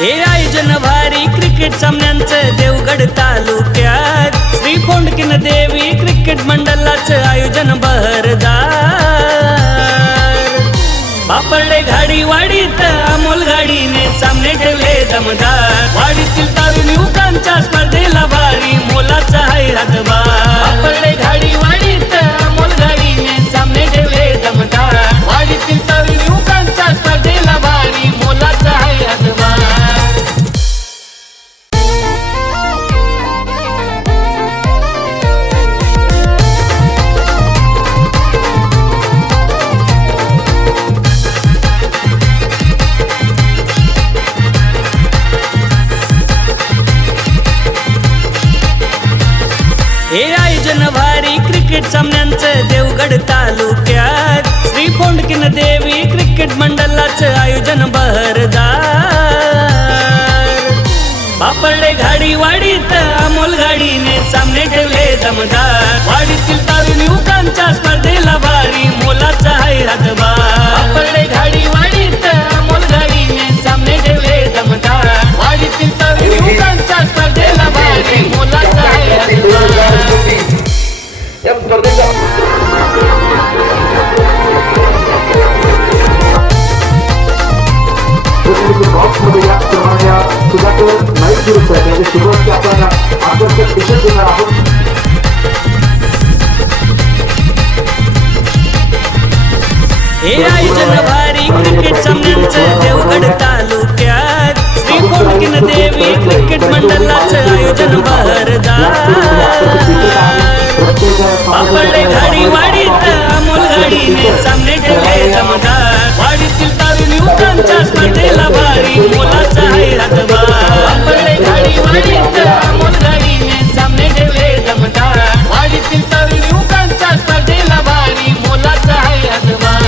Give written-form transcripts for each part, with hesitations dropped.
हे आयोजन भारी क्रिकेट सामन्यांचं देवगड तालुक्यात श्री फोंडकीन देवी क्रिकेट मंडळाचं आयोजन बहरदार। बापरडे घाडी वाडीत अमोल गाडीने सामने ठेवले दमदार। वाडीतील तरुण युवकांच्या स्पर्धेला भारी मोलाचा आहे हातभार। बापरडे घाडी वाडीत अमोल गाडीने सामने ठेवले दमदार। वाडीतील तरुण युवकांच्या स्पर्धेला भारी मोलाचा आहे हातभार। हे आयोजन भारी क्रिकेट सामन्यांचं देवगड तालुक्यात श्री फोंडकीन देवी क्रिकेट मंडळाचं आयोजन बहरदार। बापरडे घाडी वाडीत अमोल गाडीने सामने ठेवले दमदार। वाडीतील तरुण युवकांच्या स्पर्धेला भारी मोलाचा आहे हातभार। बापरडे घाडी वाडीत अमोल गाडीने सामने ठेवले दमदार। वाडीतील तरुण युवकांच्या स्पर्धेला भारी मोलाचा आहे हातभार। या स्पर्धेचा बॉक्समध्ये या प्रमाणे सुधाकर नाईक विरुद्ध त्याची सुरुवात आपण आकर्षक विषय देणार आहोत। हे आयोजन भारी क्रिकेट सामन्यांचं देवगड तालुक्यात श्री फोंडकीन देवी क्रिकेट मंडळाचं आयोजन बहरदार। बापरडे घाडी वाडीत अमोल गाडीने सामने ठेवले दमदार। वाडीतील तरुण युवकांच्या स्पर्धेला भारी मोलाचा आहे हातभार। बापरडे घाडी वाडीत अमोल गाडीने सामने ठेवले दमदार। वाडीतील तरुण युवकांच्या स्पर्धेला भारी मोलाचा आहे हातभार।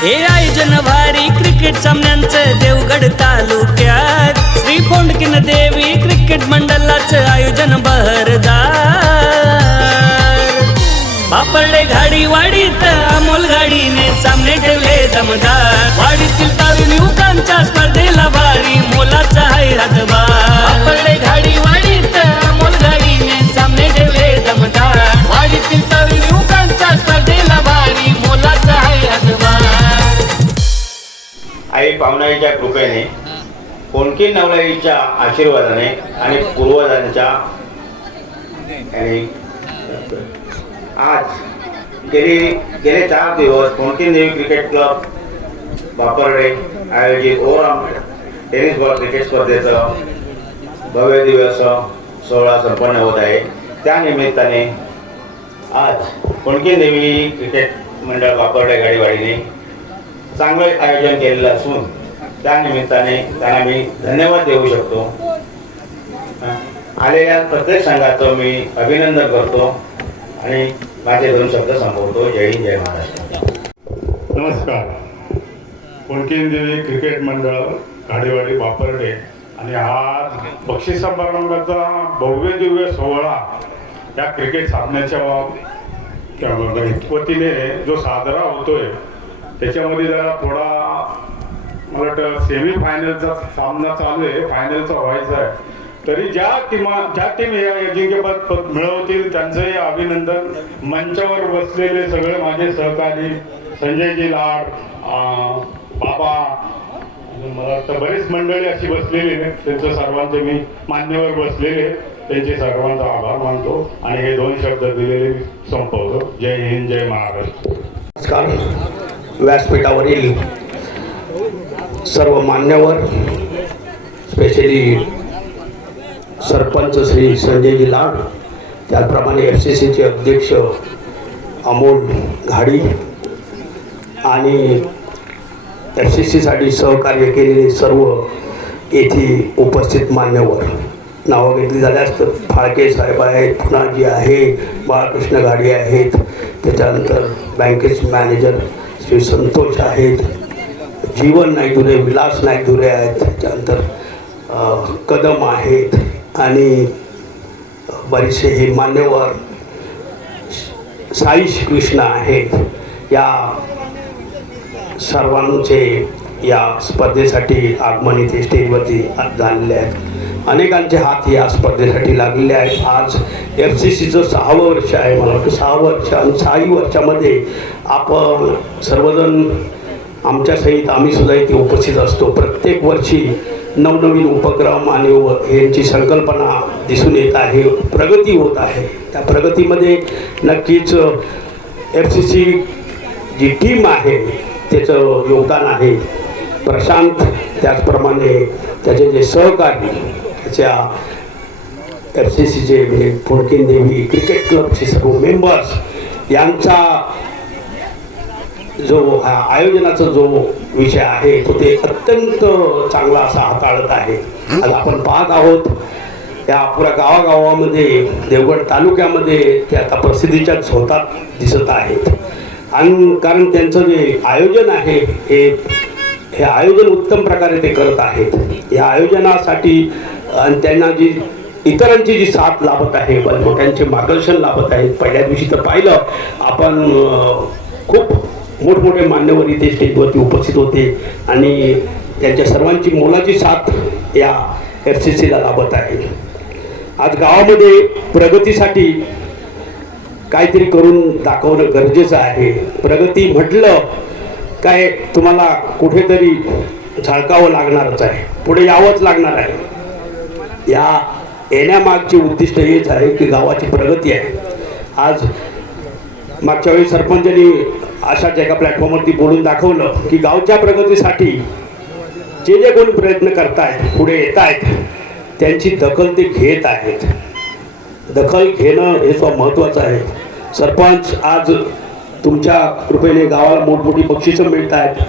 हे आयोजन भारी क्रिकेट सामन्यांचं देवगड तालुक्यात श्री फोंडकीन देवी क्रिकेट मंडळाचं आयोजन बहरदार। बापरडे घाडी वाडीत अमोल गाडीने सामने ठेवले दमदार। वाडीतील तरुण युवकांच्या स्पर्धेला भारी मोलाचा आहे हातभार। बापरडे घाडी वाडीत अमोल गाडीने सामने ठेवले दमदार। वाडीतील तरुण युवकांच्या स्पर्धेला भारी मोलाचा आहे हातभार। आई पावनाईच्या कृपेने फोंडकीन नवलाईच्या आशीर्वादाने आणि पूर्वजांच्या आज गेले 4 दिवस फोंडकीन देवी क्रिकेट क्लब बापरडे आयोजित ओव्हरऑल टेनिस बॉल क्रिकेट स्पर्धेचं भव्य दिवस सोहळा संपन्न होत आहे। त्यानिमित्ताने आज फोंडकीन देवी क्रिकेट मंडळ बापरडे गाडीवाडीने चांगलं आयोजन केलेलं असून त्यानिमित्ताने त्यांना मी धन्यवाद देऊ शकतो। आलेल्या प्रत्येक संघाचं मी अभिनंदन करतो आणि माझे 2 शब्द संपवतो। जय हिंद, जय महाराष्ट्र। नमस्कार। फोंडकीन देवी क्रिकेट मंडळ गाडीवाडी बापरडे आणि हा बक्षीस समारंभाचा भव्य दिव्य सोहळा या क्रिकेट सामन्याच्या वतीने जो साजरा होतोय त्याच्यामध्ये जरा थोडा मला वाटतं सेमी फायनलचा सामना चालू आहे, फायनलचा व्हायचा आहे। तरी ज्या टीम हे अजिंक्यपद मिळवतील त्यांचंही अभिनंदन। मंचावर बसलेले सगळे माझे सहकारी संजयजी लाड, बाबा, मला वाटतं बरेच मंडळी अशी बसलेली आहे, त्यांचं सर्वांचे मी मान्यवर बसलेले त्यांचे सर्वांचा आभार मानतो आणि हे 2 शब्द दिलेले संपवतो। जय हिंद, जय महाराष्ट्र। नमस्कार। व्यासपीठावरील सर्व मान्यवर, स्पेशली सरपंच श्री संजयजी लाड, त्याचप्रमाणे FCCचे अध्यक्ष अमोल घाडी आणि FCCसाठी सहकार्य केलेले सर्व येथे उपस्थित मान्यवर, नावं घेतली झाल्यास तर फाळके साहेब आहेत, पुनाजी आहे, बाळकृष्ण घाडी आहेत, त्याच्यानंतर बँकेचे मॅनेजर श्री संतोष आहेत, जीवन नाईदुरे, विलास नाईदुरे आहेत, त्याच्यानंतर कदम आहेत आणि बरेचसे हे मान्यवर साई कृष्ण आहेत. या सर्वांचे या स्पर्धेसाठी आगमन इथे स्टेजवरती झालेले आहेत. अनेकांचे हात या स्पर्धेसाठी लागलेले आहेत. आज FCCचं 6वं वर्ष आहे. मला वाटतं 6 वर्ष आणि 6ही वर्षामध्ये आपण सर्वजण आमच्या सहित आम्ही सुद्धा इथे उपस्थित असतो. प्रत्येक वर्षी नवनवीन उपक्रम आणि यांची संकल्पना दिसून येत आहे, प्रगती होत आहे. त्या प्रगतीमध्ये नक्कीच FCC जी टीम आहे त्याचं योगदान आहे. प्रशांत त्याचप्रमाणे त्याचे जे सहकारी त्याच्या FCCचे म्हणजे फोडकीन देवी क्रिकेट क्लबचे सर्व मेंबर्स यांचा जो आयोजनाचा जो विषय आहे तो ते अत्यंत चांगला असा हाताळत आहे. आज आपण पाहत आहोत या पुऱ्या गावागावामध्ये देवगड तालुक्यामध्ये ते आता प्रसिद्धीच्या झोतात दिसत आहेत. आणि कारण त्यांचं जे आयोजन आहे हे आयोजन उत्तम प्रकारे ते करत आहेत. या आयोजनासाठी आणि त्यांना जी इतरांची जी साथ लाभत आहे, मोठ्यांचे मार्गदर्शन लाभत आहेत. पहिल्या दिवशी तर पाहिलं आपण खूप मोठमोठे मान्यवर इथे स्टेजवरती उपस्थित होते आणि त्यांच्या सर्वांची मोलाची साथ या FCCला लाभत आहे. आज गावामध्ये प्रगतीसाठी काहीतरी करून दाखवणं गरजेचं आहे. प्रगती म्हटलं काय तुम्हाला कुठेतरी झळकावं लागणारच आहे, पुढे यावंच लागणार आहे. या येण्यामागचे उद्दिष्ट हेच आहे की गावाची प्रगती आहे. आज मागच्या वेळी सरपंचांनी अशाच एका प्लॅटफॉर्मवरती बोलून दाखवलं की गावच्या प्रगतीसाठी जे जे कोणी प्रयत्न करतायत, पुढे येत आहेत, त्यांची दखल ते घेत आहेत. दखल घेणं हे महत्त्वाचं आहे. सरपंच आज तुमच्या कृपेने गावाला मोठमोठी बक्षिसं मिळत आहेत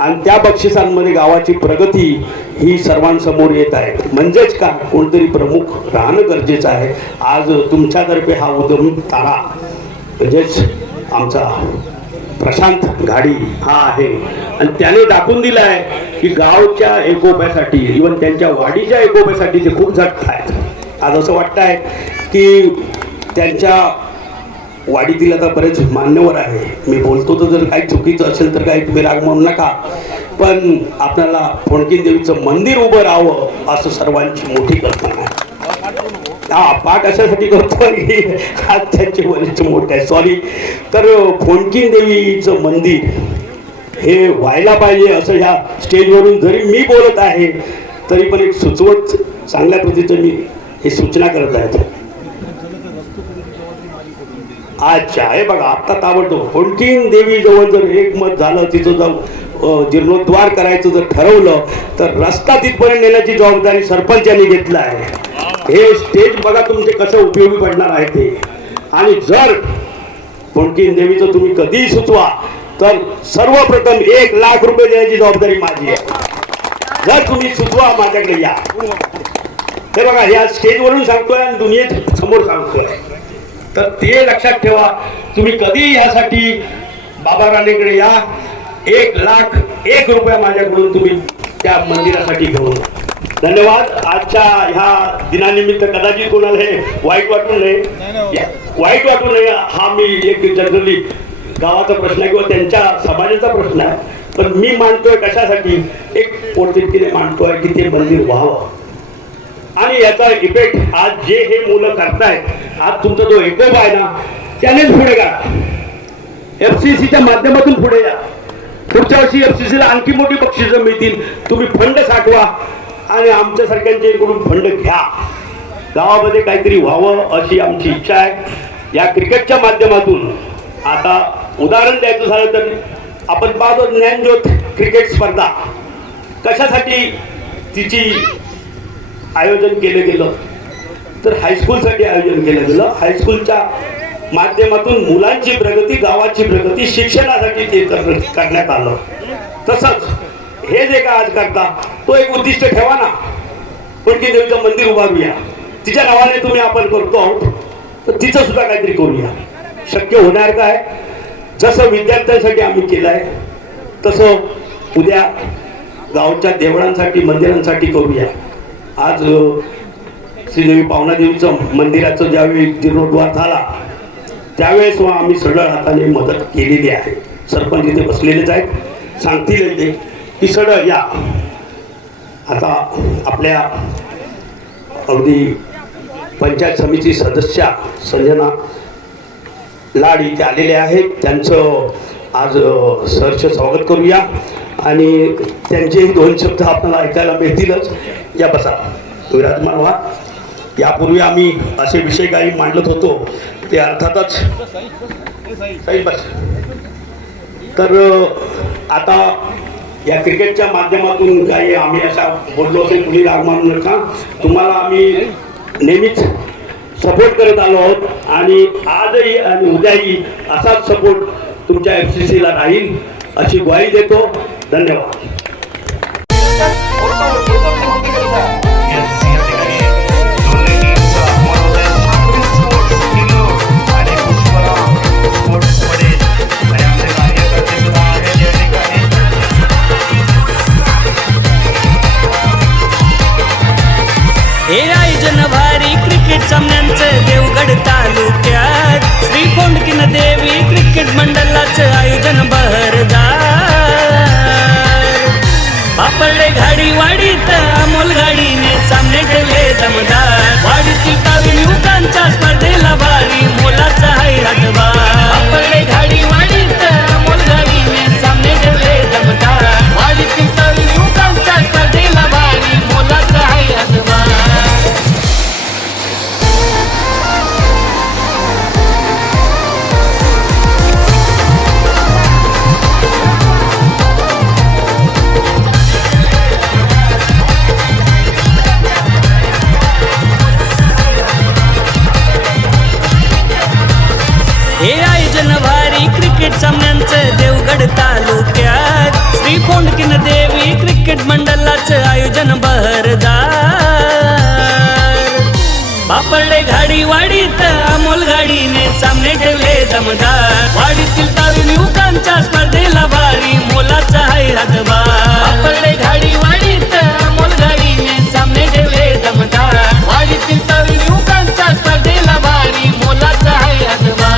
आणि त्या बक्षिसांमध्ये गावाची प्रगती ही सर्वांसमोर येत आहे. म्हणजेच का कोणतरी प्रमुख राहणं गरजेचं आहे. आज तुमच्यातर्फे हा उद्यम तारा म्हणजेच आमचा प्रशांत घाडी हा आहे आणि त्याने दाखवून दिलं आहे की गावच्या एकोप्यासाठी इव्हन त्यांच्या वाडीच्या एकोप्यासाठी ते खूप झटत आहेत. आज असं वाटतं आहे की त्यांच्या वाडीतील आता बरेच मान्यवर आहे. मी बोलतो तर जर काही चुकीचं असेल तर काही तुम्ही राग म्हणू नका, पण आपल्याला फोडकीन देवीचं मंदिर उभं राहावं असं सर्वांची मोठी कल्पना आहे. हा पाठ अशासाठी करतो की आज त्यांचे वरिष्ठ मोठे आहे, सॉरी. तर फोडकीन देवीचं मंदिर हे व्हायला पाहिजे असं ह्या स्टेजवरून जरी मी बोलत आहे तरी पण एक सुचवत चांगल्या पद्धतीचं मी हे सूचना करत आहेत. अच्छा हे बघा आत्ता ताबडतोब फोडकीन देवी जवळ जर एकमत झालं, तिचं जर जीर्णोद्धार करायचं जर ठरवलं तर रस्ता तिथपर्यंत नेण्याची जबाबदारी सरपंचांनी घेतलं आहे. हे स्टेज बघा तुमचे कसं उपयोगी पडणार आहे ते. आणि जर फोडकीन देवीचं तुम्ही कधीही सुचवा तर सर्वप्रथम 1 लाख रुपये देण्याची जबाबदारी माझी आहे. जर तुम्ही सुचवा माझ्याकडे या. हे बघा या स्टेजवरून सांगतोय आणि दुनियेत समोर सांगतोय, तर ते लक्षात ठेवा. तुम्ही कधीही यासाठी बाबा राणेकडे या. 1 लाख 1 रुपया माझ्याकडून तुम्ही त्या मंदिरासाठी घेऊन. धन्यवाद. आजच्या ह्या दिनानिमित्त कदाचित कोणाला हे वाईट वाटू नये. हा मी एक जनरली गावाचा प्रश्न आहे किंवा त्यांच्या समाजाचा प्रश्न आहे, पण मी मानतोय कशासाठी, एक पोटतिडकीने मानतोय की ते मंदिर व्हावं. आणि याचा इफेक्ट आज जे हे मुलं करतायत, आज तुमचा जो एकोप आहे ना त्यानेच पुढे करा. FCCच्या माध्यमातून पुढे या. पुढच्या वर्षी FCCला आणखी मोठी बक्षिसं मिळतील. तुम्ही फंड साठवा आणि आमच्यासारख्यांच्या इकडून फंड घ्या. गावामध्ये काहीतरी व्हावं अशी आमची इच्छा आहे. या क्रिकेटच्या माध्यमातून आता उदाहरण द्यायचं झालं तर आपण पाहतो ज्ञानज्योत क्रिकेट स्पर्धा कशासाठी तिची आयोजन केलं गेलं तर हायस्कूलसाठी आयोजन केलं गेलं. हायस्कूलच्या माध्यमातून मुलांची प्रगती, गावाची प्रगती, शिक्षणासाठी ते करण्यात आलं. तसंच हे जे का आज करता तो एक उद्दिष्ट ठेवा ना, फोडकीन देवीचं मंदिर उभारूया. तिच्या नावाने तुम्ही आपण करतो आहोत तर तिचं सुद्धा काहीतरी करूया. शक्य होणार काय जसं विद्यार्थ्यांसाठी आम्ही केलं आहे तसं उद्या गावच्या देवळांसाठी मंदिरांसाठी करूया. आज श्रीदेवी पावनादेवीचं मंदिराचं ज्यावेळी जीर्णोद्धार झाला त्यावेळेस आम्ही सरळ हाताने मदत केलेली आहे. सरपंच इथे बसलेलेच आहेत, सांगतील ते की सरळ या. आता आपल्या अगदी पंचायत समिती सदस्या संजना लाड इथे आलेले आहेत. त्यांचं आज सहर्ष स्वागत करूया आणि त्यांचेही 2 शब्द आपल्याला ऐकायला मिळतीलच. या बसा, विराजमान व्हा. यापूर्वी आम्ही असे विषय काही मांडत होतो ते अर्थातच काही बस. तर आता या क्रिकेटच्या माध्यमातून काही आम्ही असा बोललो असेल, कुणी राग मानू नका. तुम्हाला आम्ही नेहमीच सपोर्ट करत आलो आहोत आणि आजही आणि उद्याही असाच सपोर्ट तुमच्या FCC ला राहील अशी ग्वाही देतो. धन्यवाद. हे आयोजन भारी क्रिकेट सामन्यांचं देवगड तालुक्यात श्रीकोंडकीन देवी क्रिकेट मंडळाचं आयोजन बहरदार. बापरडे घाडी वाडीत अमोल गाडीने सामने ठेवले दमदार. वाडीतील तावीन युवकांच्या स्पर्धेला भारी मोलाचा आहे हातभार. बापरडे घाडी वाडीत अमोल गाडीने सामने ठेवले दमदार. वाडीतील तावीन युवकांच्या स्पर्धेला भारी मोलाचा आहे हातभार. हे आयोजन भारी क्रिकेट सामन्यांचं देवगड तालुक्यात श्रीकोंडकीन देवी क्रिकेट मंडळाचं आयोजन बहरदार. बापरडे घाडी वाडीत अमोल गाडीने सामने ठेवले दमदार. वाडीतील तावीन युवकांच्या स्पर्धेला भारी मोलाचा आहे हातभार. बापरडे घाडी वाडीत अमोल गाडीने सामने ठेवले दमदार. वाडीतील तावीन युवकांच्या स्पर्धेला भारी मोलाचा आहे हातभार.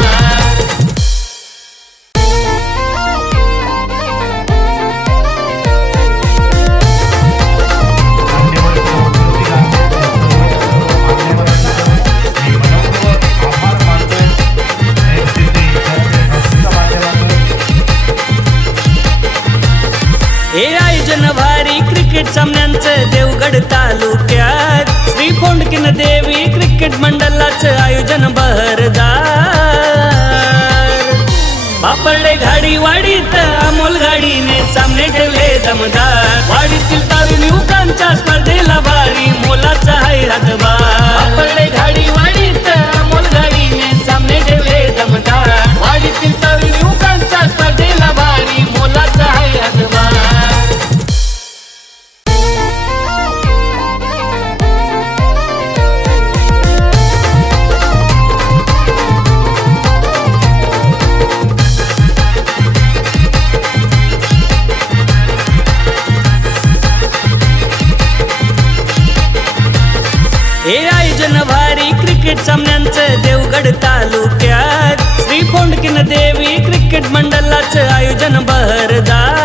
हे आयोजन भारी क्रिकेट सामन्यांचं देवगड तालुक्यात श्रीकोंडकीन देवी क्रिकेट मंडळाचं आयोजन बहरदार. बापरडे घाडी वाडीत अमोल गाडीने सामने ठेवले दमदार. वाडीतील तावीन युवकांच्या स्पर्धेला भारी मोलाचा आहे हातभार. बापरडे घाडी वाडीत अमोल गाडीने सामने ठेवले दमदार. वाडीतील तावीन युवकांच्या स्पर्धेला भारी मोलाचा आहे हातभार. हे आयोजन भारी क्रिकेट सामन्यांचं देवगड तालुक्यात श्रीकोंडकीन देवी क्रिकेट मंडळाचं आयोजन बहरदार.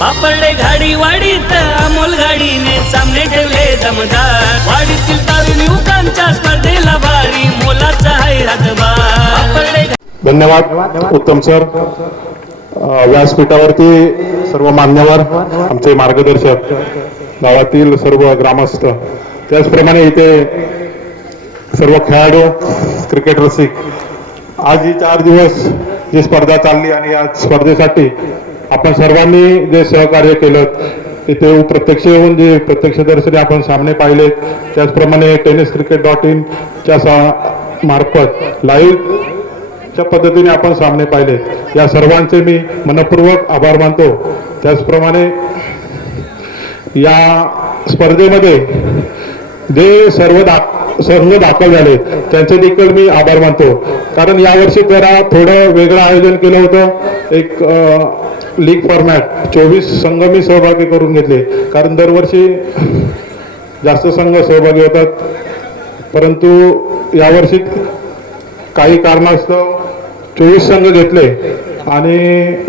बापरडे घाडी वाडीत अमोल गाडीने सामने ठेवले दमदार. वाडीतील तावीन युवकांच्या स्पर्धेला भारी मोलाचा आहे हातभार. धन्यवाद उत्तम सर. व्यासपीठावरती सर्व मान्यवर, आमचे मार्गदर्शक, गावातील सर्व ग्रामस्थ, त्याचप्रमाणे इथे सर्व खेळाडू, क्रिकेट रसिक, आज ही 4 दिवस जी स्पर्धा चालली आणि या स्पर्धेसाठी आपण सर्वांनी जे सहकार्य केलं, इथे प्रत्यक्ष येऊन जे प्रत्यक्षदर्शनी आपण सामने पाहिलेत, त्याचप्रमाणे tenniscricket.in च्या मार्फत लाईव्हच्या पद्धतीने आपण सामने पाहिलेत, या सर्वांचे मी मनपूर्वक आभार मानतो. त्याचप्रमाणे या स्पर्धेमध्ये जे सर्व संघ दाखल झाले त्यांचे देखील मी आभार मानतो. कारण यावर्षी जरा थोडं वेगळं आयोजन केलं होतं. एक लीग फॉर्मॅट 24 संघ मी सहभागी करून घेतले, कारण दरवर्षी जास्त संघ सहभागी होतात, परंतु यावर्षी काही कारणास्तव 24 संघ घेतले आणि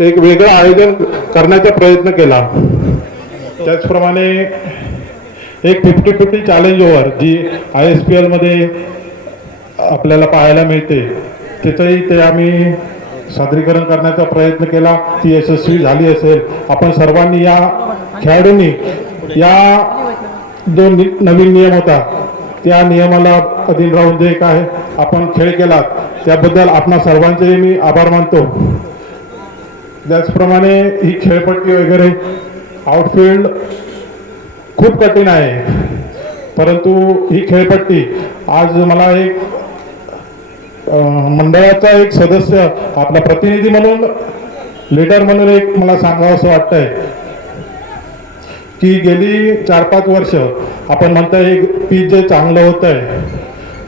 एक वेगळं आयोजन करण्याचा प्रयत्न केला. त्याचप्रमाणे एक 50-50 चॅलेंज ओव्हर जी ISPL मध्ये आपल्याला पाहायला मिळते, तिथंही ते आम्ही सादरीकरण करण्याचा प्रयत्न केला. ती यशस्वी झाली असेल. आपण सर्वांनी या खेळाडूंनी या जो नवीन नियम होता त्या नियमाला अधीन राहून जे काय आपण खेळ केला त्याबद्दल आपणा सर्वांचे मी आभार मानतो. त्याचप्रमाणे ही खेळपट्टी वगैरे आउटफील्ड खूप कठीण आहे, परंतु ही खेळपट्टी आज मला एक मंडळाचा एक सदस्य आपला प्रतिनिधी म्हणून लीडर म्हणून एक मला सांगावं असं वाटतंय की गेली 4-5 वर्ष आपण म्हणताय एक पीच जे चांगलं होत आहे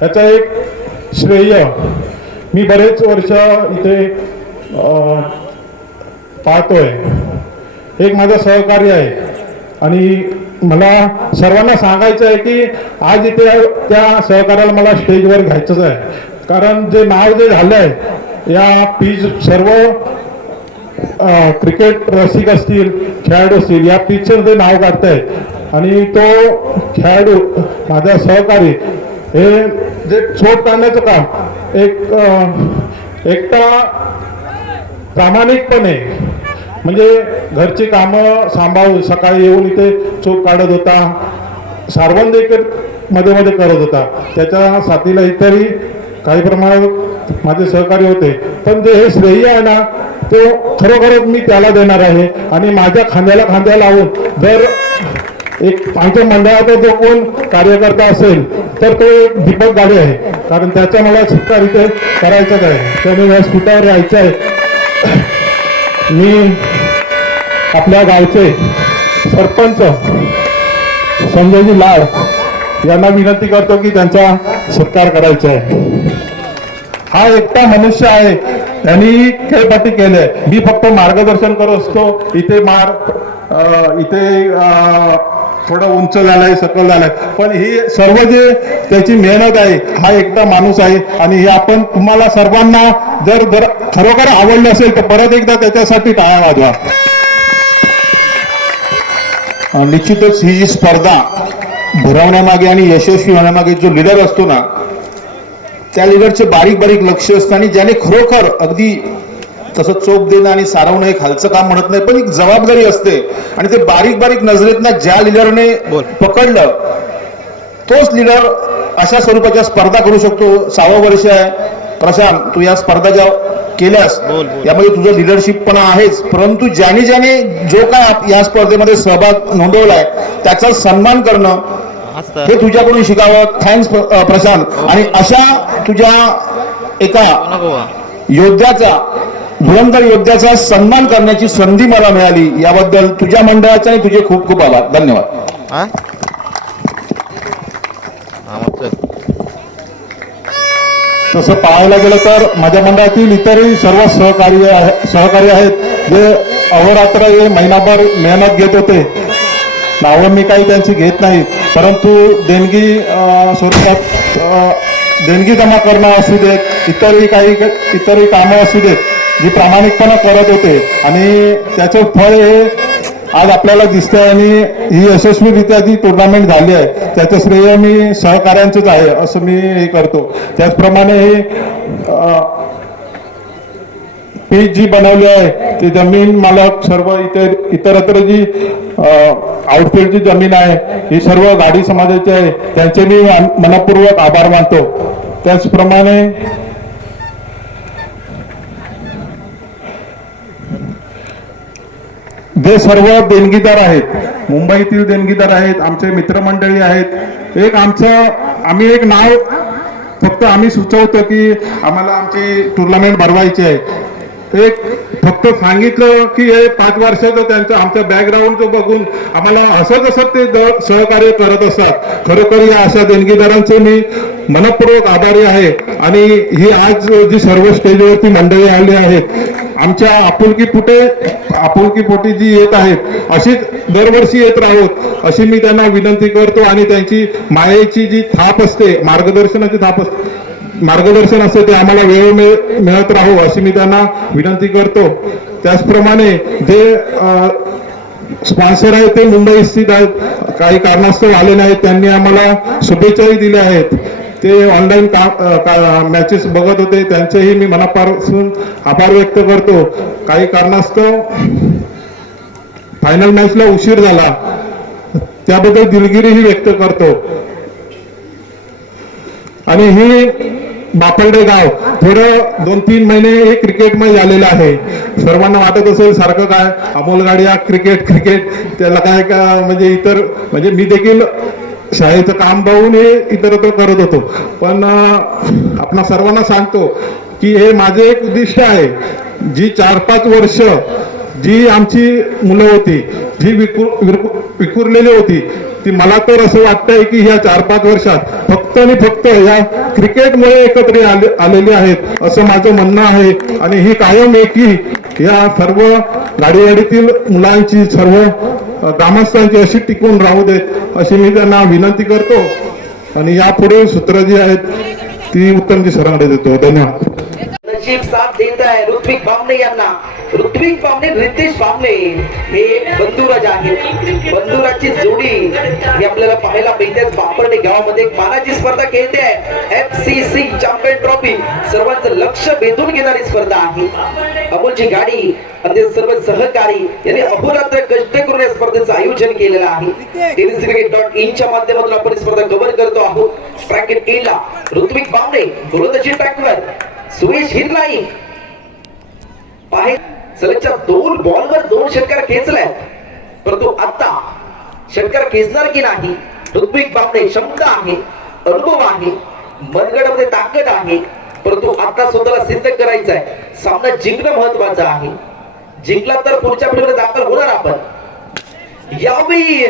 याचा एक श्रेय मी बरेच वर्ष इथे पाहतोय. एक माझा सहकारी आहे आणि मला सर्वांना सांगायचं आहे की आज इथे त्या सहकार्याला मला स्टेजवर घ्यायचंच आहे, कारण जे नाव जे झालं आहे या पीच सर्व क्रिकेट रसिक असतील खेळाडू असतील या पीचचं ते नाव काढतायत आणि तो खेळाडू माझा सहकारी हे जे चोट काढण्याचं काम एकटा प्रामाणिकपणे म्हणजे घरची कामं सांभाळून सकाळी येऊन इथे चोख काढत होता, सारवण देखील मध्ये मध्ये करत होता. त्याच्या साथीला इतरही काही प्रमाणात माझे सहकारी होते, पण जे हे श्रेय आहे ना तो खरोखरच मी त्याला देणार आहे. आणि माझ्या खांद्याला खांद्या लावून जर एक आमच्या मंडळाचा जो कोण कार्यकर्ता असेल तर तो एक दीपक गाडे आहे, कारण त्याचा मला सत्कार इथे करायचाच आहे. त्यामुळे या स्फुटावर राहायचं आहे. मी आपल्या गावचे सरपंच संजयजी लाड यांना विनंती करतो की त्यांचा सत्कार करायचा आहे. हा एकटा मनुष्य आहे, त्यांनी खेळपट्टी केले, मी फक्त मार्गदर्शन करत असतो. इथे थोडं उंच झालंय सकल झालंय, पण ही सर्व जे त्याची मेहनत आहे हा एकटा माणूस आहे. आणि हे आपण तुम्हाला सर्वांना जर खरोखर आवडलं असेल तर परत एकदा त्याच्यासाठी टाळ्या वाजवा. निश्चितच ही जी स्पर्धा भरवण्यामागे आणि यशस्वी होण्यामागे जो लीडर असतो ना त्या लीडरचे बारीक बारीक लक्ष असतं आणि ज्याने खरोखर अगदी तसं चोप देणं आणि सारवणं एक हलचं काम म्हणत नाही, पण एक जबाबदारी असते. आणि ते बारीक बारीक नजरेतनं ज्या लीडरने पकडलं तोच लीडर अशा स्वरूपाच्या स्पर्धा करू शकतो. 6वं वर्ष आहे प्रशांत, तू या स्पर्धा ज्या केल्यास यामध्ये तुझं लिडरशिप पण आहेच, परंतु ज्याने जो काय या स्पर्धेमध्ये सहभाग नोंदवलाय त्याचा सन्मान करणं हे तुझ्याकडून शिकावं. थँक्स प्रशांत. आणि अशा तुझ्या एका योद्ध्याचा धुरंधर योद्ध्याचा सन्मान करण्याची संधी मला मिळाली याबद्दल तुझ्या मंडळाचे आणि तुझे खूप खूप आभार. धन्यवाद. तसं पाहायला गेलं तर माझ्या मंडळातील इतरही सर्व सहकारी आहेत जे अहोरात्र हे महिनाभर मेहनत घेत होते. नावं मी काही त्यांची घेत नाही, परंतु देणगी स्वरूपात देणगी जमा करणं असू देत, इतरही कामं असू देत जी प्रामाणिकपणे करत होते आणि त्याचं फळ हे आज आपल्याला दिसतंय. आणि ही यशस्वीरित्या जी टुर्नामेंट झाली आहे त्याचं श्रेय मी सहकार्यांचंच आहे असं मी हे करतो. त्याचप्रमाणे हे पीच जी बनवली आहे ती जमीन मालक सर्व इतरत्र जी आउटफील्डची जमीन आहे ही सर्व गाडी समाजाची आहे, त्यांचे मी मनपूर्वक आभार मानतो. त्याचप्रमाणे जे सर्व देणगीदार आहेत मुंबईतील देणगीदार आहेत, आमचे मित्रमंडळी आहेत, आम्ही एक नाव फक्त आम्ही सुचवतो की आम्हाला आमची टुर्नामेंट भरवायची आहे. एक फक्त सांगितलं की हे 5 वर्षाचं त्यांचं आमच्या बॅकग्राऊंडचं बघून आम्हाला हसत हसत ते सहकार्य करत असतात. खरोखर या अशा देणगीदारांचे मी मनपूर्वक आभारी आहे. आणि ही आज जी सर्व स्टेजवरती मंडळी आली आहेत आमच्या आपुलकीपोटी जी येत आहेत अशीच दरवर्षी येत राहोत अशी मी त्यांना विनंती करतो. आणि त्यांची मायेची जी थाप असते, मार्गदर्शनाची थाप असते, मार्गदर्शन असते ते आम्हाला वेळ मिळत राहू अशी मी त्यांना विनंती करतो. त्याचप्रमाणे जे स्पॉन्सर आहेत ते मुंबई स्थित आहेत, काही कारणास्तव आले नाहीत, त्यांनी आम्हाला शुभेच्छाही दिल्या आहेत. ते ऑनलाईन मॅचेस बघत होते, त्यांचेही मी मनापासून आभार व्यक्त करतो. काही कारणास्तव फायनल मॅचला उशीर झाला त्याबद्दल दिलगिरीही व्यक्त करतो. आणि ही बापल्डे गाव थोडं 2-3 महिने हे क्रिकेट मध्ये झालेलं आहे. सर्वांना वाटत असेल सारखं काय अमोल गाडिया क्रिकेट त्याला काय का म्हणजे इतर म्हणजे मी देखील शाळेचं काम बघून हे इतरत्र करत होतो. पण आपणा सर्वांना सांगतो की हे माझे एक उद्दिष्ट आहे. जी 4-5 वर्ष जी आमची मुलं होती जी विखुरलेली होती ती मला तर असं वाटतंय की ह्या 4-5 वर्षात फक्त आणि फक्त या क्रिकेटमुळे एकत्र आलेले आहेत असं माझं म्हणणं आहे. आणि ही कायम एकी या सर्व गाडीवाडीतील मुलांची सर्व ग्रामस्थांची अशी टिकून राहू देत अशी मी त्यांना विनंती करतो. आणि यापुढे सूत्र जी आहेत ती उत्तमजी सरांकडे देतो. धन्यवाद. नशीब साथ देत आहे ऋत्विक बामणे यांना. ऋत्विक बामणे रितेश बामणे हे बंधुराज आहेत. बंधुराजची जोडी ही आपल्याला पाहायला मिळते. बापरडे गावामध्ये एक मानाची स्पर्धा खेळते आहे FCC चॅम्पियन ट्रॉफी. सर्वांचं लक्ष वेधून घेणारी स्पर्धा आहे. अमोलची गाडी आणि सर्व सहकारी यांनी अहोरात्र कष्ट करून या स्पर्धेचं आयोजन केलेलं आहे. tenniscricket.in च्या माध्यमातून आपण स्पर्धा कव्हर करतो आहोत. ब्रॅकेट ए ला ऋत्विक बामणे गोलंदाजी ट्रॅकवर सुरेश हिरलाई पाहे सलगच्या 2 बॉलवर 2 षटकार खेचल्यात. परंतु आता षटकार खेचणार की नाही ऋत्विक बामणे क्षमता आहे, अनुभव आहे, मनगडामध्ये ताकद आहे. परंतु आता स्वतःला सिद्ध करायचं आहे. सामना जिंकणं महत्वाचं आहे. जिंकला तर पुढच्या पिढीमध्ये दाखल होणार आपण. यावेळी